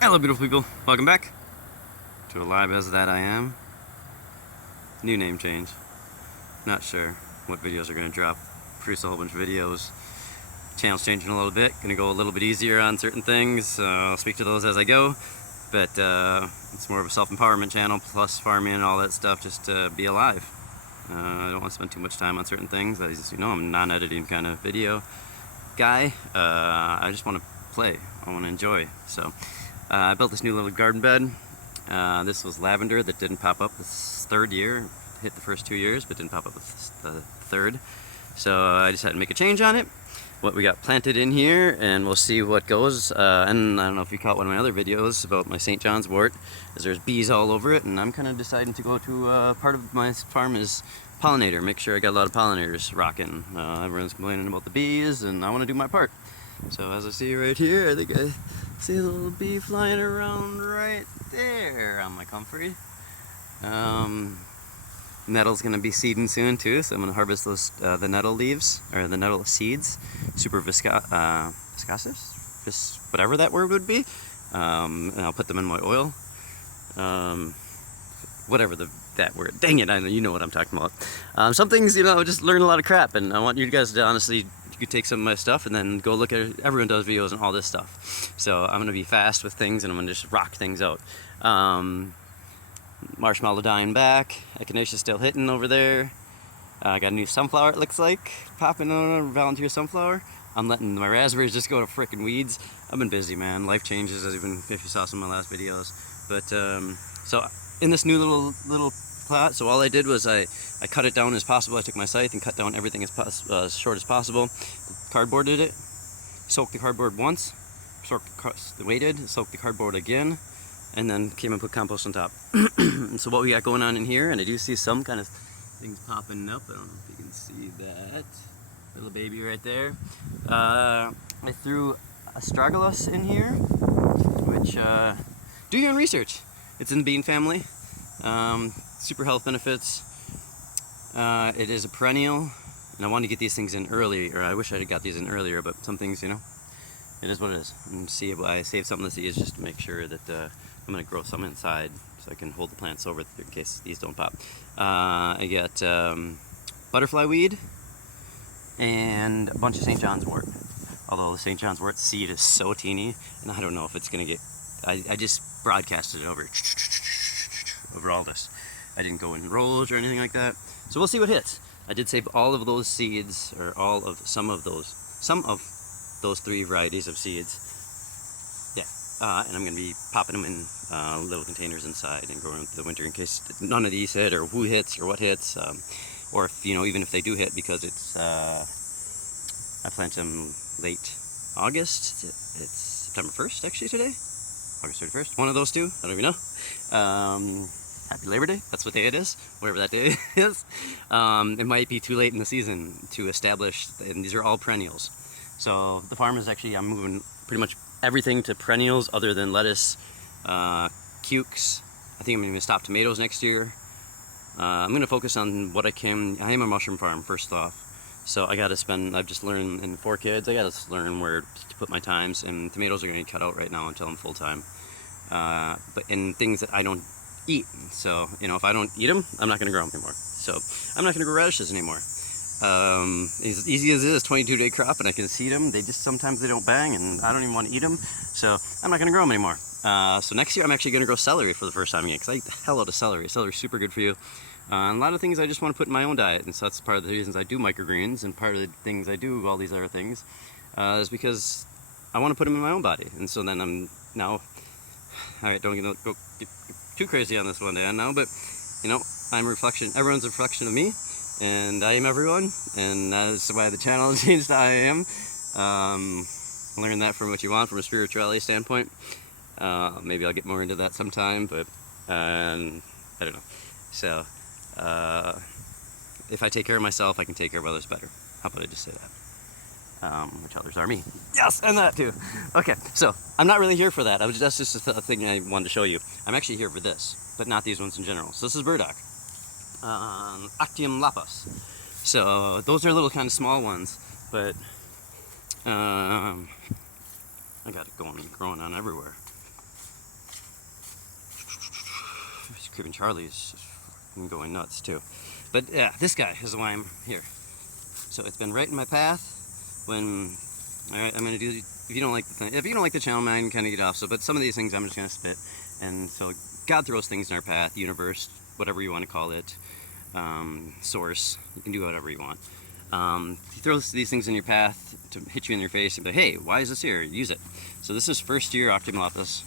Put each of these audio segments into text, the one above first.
Hello beautiful people, welcome back to a live as that I am. New name change. Not sure what videos are going to drop. Produce a whole bunch of videos. Channel's changing a little bit, going to go a little bit easier on certain things. I'll speak to those as I go. But it's more of a self-empowerment channel, plus farming and all that stuff, just to be alive. I don't want to spend too much time on certain things. As you know, I'm a non-editing kind of video guy. I just want to play. I want to enjoy. So I built this new little garden bed. This was lavender that didn't pop up this third year. Hit the first 2 years, but didn't pop up the third. So I decided to make a change on it. What we got planted in here, and we'll see what goes. And I don't know if you caught one of my other videos about my St. John's wort, as there's bees all over it, and I'm kind of deciding to go to part of my farm is pollinator. Make sure I got a lot of pollinators rocking. Everyone's complaining about the bees, and I want to do my part. So as I see right here, I think I see a little bee flying around right there on my comfrey. Nettle's gonna be seeding soon too, so I'm gonna harvest those the nettle leaves, or the nettle seeds. Super viscous, whatever that word would be. And I'll put them in my oil. Whatever that word. Dang it, I know you know what I'm talking about. Some things, you know, I just learn a lot of crap, and I want you guys to honestly, you could take some of my stuff and then go look at it. Everyone does videos and all this stuff. So I'm gonna be fast with things, and I'm gonna just rock things out. Marshmallow dying back. Echinacea still hitting over there. I got a new sunflower, it looks like, popping on a volunteer sunflower. I'm letting my raspberries just go to frickin' weeds. I've been busy, man. Life changes, as even if you saw some of my last videos. But so in this new little plot, so all I did was I cut it down as possible. I took my scythe and cut down everything as short as possible. Cardboarded it. Soaked the cardboard once. Waited. Soaked the cardboard again. And then came and put compost on top. So what we got going on in here, and I do see some kind of things popping up. I don't know if you can see that. Little baby right there. I threw astragalus in here, which, do your own research. It's in the bean family. Super health benefits. It is a perennial, and I wanted to get these things in early, or I wish I had got these in earlier, but some things, you know, it is what it is. And see, I saved some of the seeds just to make sure that I'm going to grow some inside so I can hold the plants over in case these don't pop. I got butterfly weed and a bunch of St. John's wort. Although the St. John's wort seed is so teeny, and I don't know if it's going to get... I just broadcasted it over all this. I didn't go in rows or anything like that. So we'll see what hits. I did save all of those seeds, or some of those 3 varieties of seeds. Yeah, and I'm going to be popping them in little containers inside and growing them through the winter in case none of these hit, or who hits, or what hits, or if, you know, even if they do hit, because it's I planted them late August. It's September 1st actually today, August 31st. One of those two. I don't even know. Happy Labor Day. That's what day it is. Whatever that day is. It might be too late in the season to establish, and these are all perennials. So the farm is actually, I'm moving pretty much everything to perennials other than lettuce, cukes. I think I'm going to stop tomatoes next year. I'm going to focus on what I can. I am a mushroom farm, first off. So I got to spend, I've just learned in 4 kids, I got to learn where to put my times, and tomatoes are going to get cut out right now until I'm full-time. But in things that I don't eat. So, you know, if I don't eat them, I'm not going to grow them anymore. So I'm not going to grow radishes anymore. As easy as it is, 22-day crop, and I can seed them. They just, sometimes they don't bang, and I don't even want to eat them, so I'm not going to grow them anymore. So next year I'm actually going to grow celery for the first time again, because I eat the hell out of celery. Celery's super good for you. And a lot of things I just want to put in my own diet, and so that's part of the reasons I do microgreens, and part of the things I do all these other things is because I want to put them in my own body. And so then I'm now, alright, don't get too crazy on this one day now, but you know, I'm a reflection, everyone's a reflection of me. And I am everyone, and that's why the channel changed to I am. Learn that from what you want from a spirituality standpoint. Maybe I'll get more into that sometime, but I don't know. So, if I take care of myself, I can take care of others better. How about I just say that? Which others are me. Yes, and that too. Okay, so I'm not really here for that. That's just a thing I wanted to show you. I'm actually here for this, but not these ones in general. So this is burdock. Actium lapis. So those are little kind of small ones, but I got it growing on everywhere. Creeping Charlie's going nuts too. But yeah, this guy is why I'm here. So it's been right in my path. When, all right, I'm gonna do. If you don't like the thing, if you don't like the channel, man, kind of get off. So, but some of these things I'm just gonna spit. And so God throws things in our path, universe, whatever you want to call it, source. You can do whatever you want. He throws these things in your path to hit you in your face and be like, hey, why is this here? Use it. So this is first year Octomolopus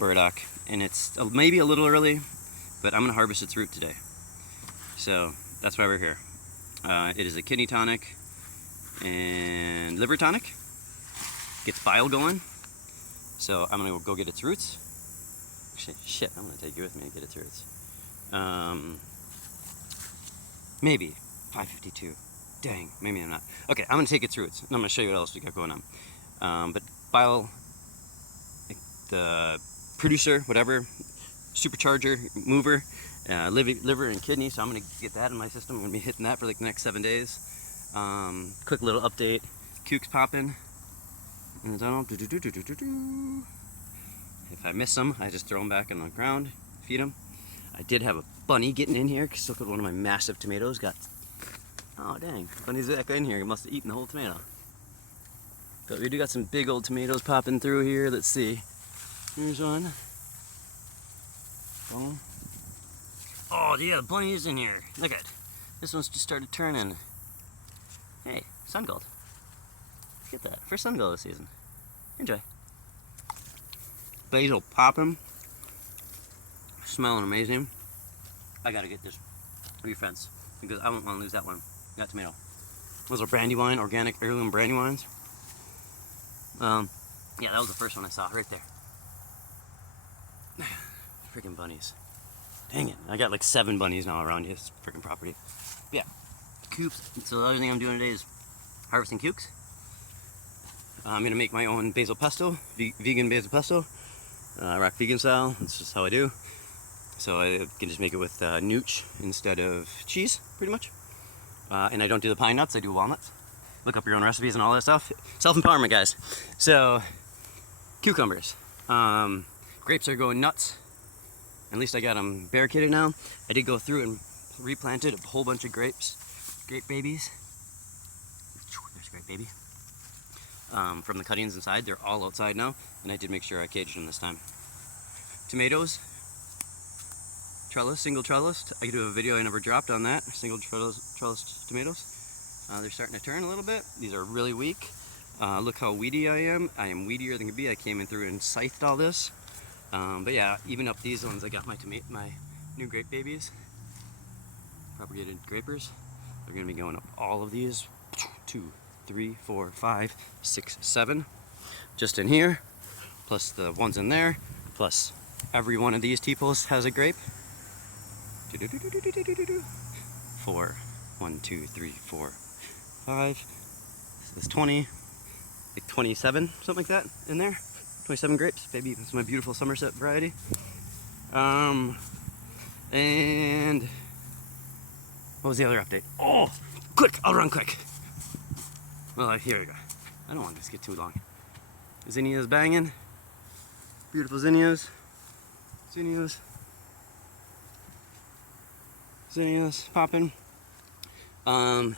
Burdock, and it's maybe a little early, but I'm gonna harvest its root today. So that's why we're here. It is a kidney tonic and liver tonic. Gets bile going. So I'm gonna go get its roots. Actually, shit, I'm gonna take you with me and get its roots. Maybe 552. Dang, maybe I'm not. Okay, I'm gonna take its roots, and I'm gonna show you what else we got going on. But bile, the producer, whatever, supercharger, mover, liver and kidney. So I'm gonna get that in my system. I'm gonna be hitting that for like the next 7 days. Quick little update. Cuke's popping. And if I miss them, I just throw them back on the ground, feed them. I did have a bunny getting in here because look at one of my massive tomatoes got. Oh dang, bunny's back in here. He must have eaten the whole tomato. But we do got some big old tomatoes popping through here. Let's see. Here's one. Oh yeah, the bunny is in here. Look at it. This one's just started turning. Hey, sun gold. Look at that. First sun gold of the season. Enjoy. Basil popping. Smelling amazing. I gotta get this refence because I don't want to lose that one. That tomato. Those are Brandywine, organic heirloom Brandywines. Yeah, that was the first one I saw right there. Freaking bunnies. Dang it. I got like 7 bunnies now around this freaking property. But yeah, coops. So the other thing I'm doing today is harvesting cukes. I'm gonna make my own basil pesto, vegan basil pesto. I rock vegan style. That's just how I do. So I can just make it with nooch instead of cheese, pretty much. And I don't do the pine nuts, I do walnuts. Look up your own recipes and all that stuff. Self-empowerment, guys. So, cucumbers. Grapes are going nuts. At least I got them barricaded now. I did go through and replanted a whole bunch of grapes. Grape babies. There's a grape baby. From the cuttings inside, they're all outside now. And I did make sure I caged them this time. Tomatoes. Trellis, single trellis. I could do a video I never dropped on that. Single trellis tomatoes. They're starting to turn a little bit. These are really weak. Look how weedy I am. I am weedier than can be. I came in through and scythed all this. But yeah, even up these ones, I got my new grape babies. Propagated grapers. They're gonna be going up all of these. 2, 3, 4, 5, 6, 7. Just in here. Plus the ones in there. Plus every one of these T-posts has a grape. 4, 1, 2, 3, 4, 5. So there's 20, like 27, something like that in there. 27 grapes, baby. That's my beautiful Somerset variety. And what was the other update? Oh, quick! I'll run quick. Well, here we go. I don't want this to get too long. Zinnias banging. Beautiful zinnias. Zinnias. Zinnias popping. I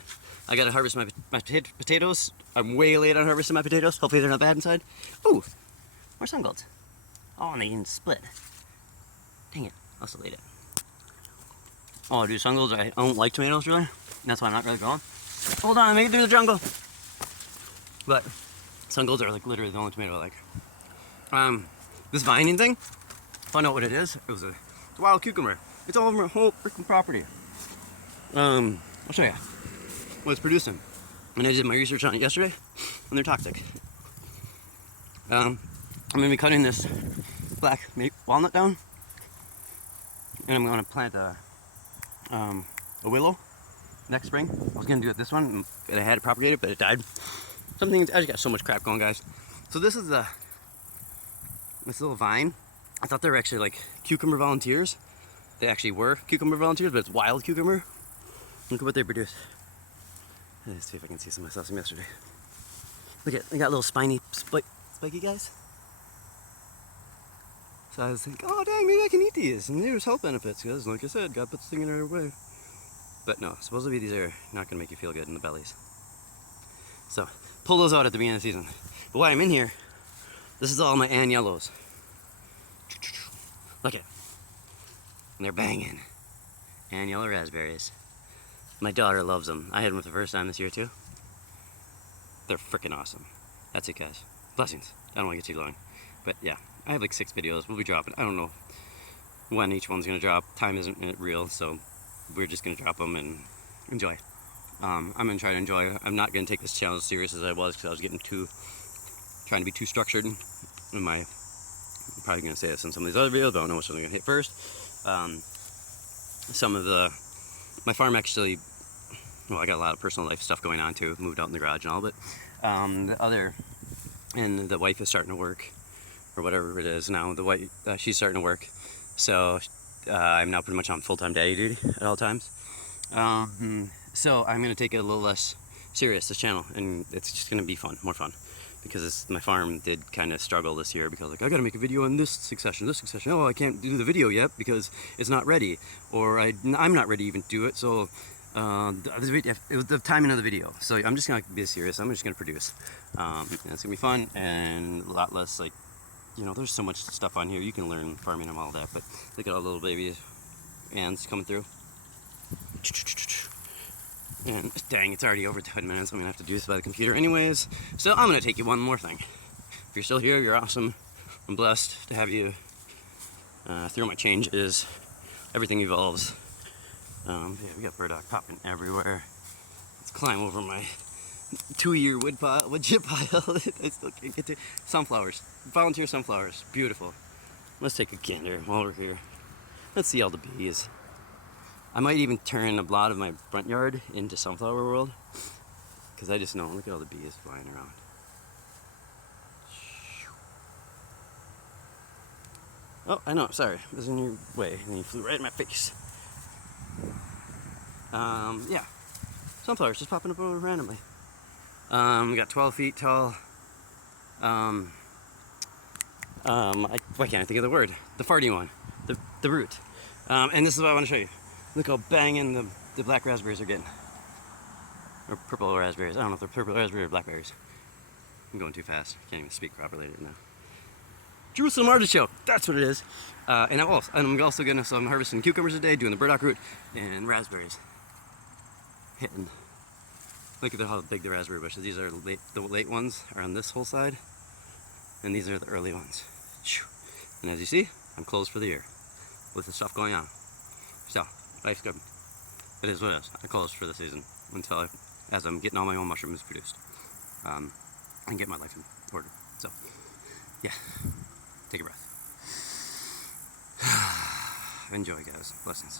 gotta harvest my potatoes. I'm way late on harvesting my potatoes. Hopefully they're not bad inside. Ooh, more sun golds. Oh, and they can split. Dang it, I'll still eat it. Oh, dude, sun golds, I don't like tomatoes really. That's why I'm not really growing. Hold on, I made it through the jungle. But sun golds are like literally the only tomato I like. This vining thing, found out what it is. It's a wild cucumber. It's all over my whole freaking property. I'll show you what it's producing. And I did my research on it yesterday, and they're toxic. I'm gonna be cutting this black walnut down, and I'm gonna plant a willow next spring. I was gonna do it this one, and I had it propagated, but it died. I just got so much crap going, guys. So this is this little vine. I thought they were actually like cucumber volunteers. They actually were cucumber volunteers, but it's wild cucumber. Look at what they produce. Let's see if I can see some of my from yesterday. Look at, they got little spiky guys. So I was thinking, oh dang, maybe I can eat these. And there's health benefits, because like I said, God puts things in our way. But no, supposedly these are not going to make you feel good in the bellies. So, pull those out at the beginning of the season. But while I'm in here, this is all my Ann Yellows. Look at it. And they're banging. Ann Yellow raspberries. My daughter loves them. I had them for the first time this year too. They're freaking awesome. That's it, guys. Blessings. I don't want to get too long. But yeah, I have like 6 videos. We'll be dropping. I don't know when each one's going to drop. Time isn't real, so we're just going to drop them and enjoy. I'm going to try to enjoy. I'm not going to take this challenge as serious as I was, because I was getting trying to be too structured in my, I'm probably going to say this in some of these other videos, but I don't know which one I'm going to hit first. My farm actually, well, I got a lot of personal life stuff going on too, moved out in the garage and all, but the wife is starting to work, or whatever it is now, she's starting to work, so I'm now pretty much on full-time daddy duty at all times. So I'm going to take it a little less serious, this channel, and it's just going to be fun, more fun, because my farm did kind of struggle this year, because like, I got to make a video on this succession, oh, I can't do the video yet because it's not ready, or I'm not ready even to do it, so it was the timing of the video, so I'm just going to be serious, I'm just going to produce, and it's going to be fun, and a lot less, like, you know, there's so much stuff on here, you can learn farming and all that, but look at all the little baby ants coming through. And dang, it's already over 10 minutes. I'm gonna have to do this by the computer anyways. So I'm gonna take you one more thing. If you're still here, you're awesome. I'm blessed to have you through my changes. Everything evolves. Yeah, we got burdock popping everywhere. Let's climb over my 2-year wood chip pile. I still can't get to. Sunflowers, volunteer sunflowers, beautiful. Let's take a gander while we're here. Let's see all the bees. I might even turn a lot of my front yard into sunflower world, because I just know, look at all the bees flying around. Oh, I know, sorry, I was in your way, and you flew right in my face. Yeah, sunflowers just popping up over randomly. We got 12 feet tall, why can't I think of the word? The farty one, the root. And this is what I want to show you. Look how banging the black raspberries are getting. Or purple raspberries. I don't know if they're purple raspberry or blackberries. I'm going too fast. Can't even speak properly right now. Jerusalem artichoke. That's what it is. And I'm also gonna, so I'm harvesting cucumbers today, doing the burdock root, and raspberries. Hitting. Look at how big the raspberry bushes. These are the late ones are on this whole side, and these are the early ones. And as you see, I'm closed for the year with the stuff going on. So, life's good. It is what it is. I closed for the season as I'm getting all my own mushrooms produced, and get my life in order. So, yeah, take a breath. Enjoy, guys. Blessings.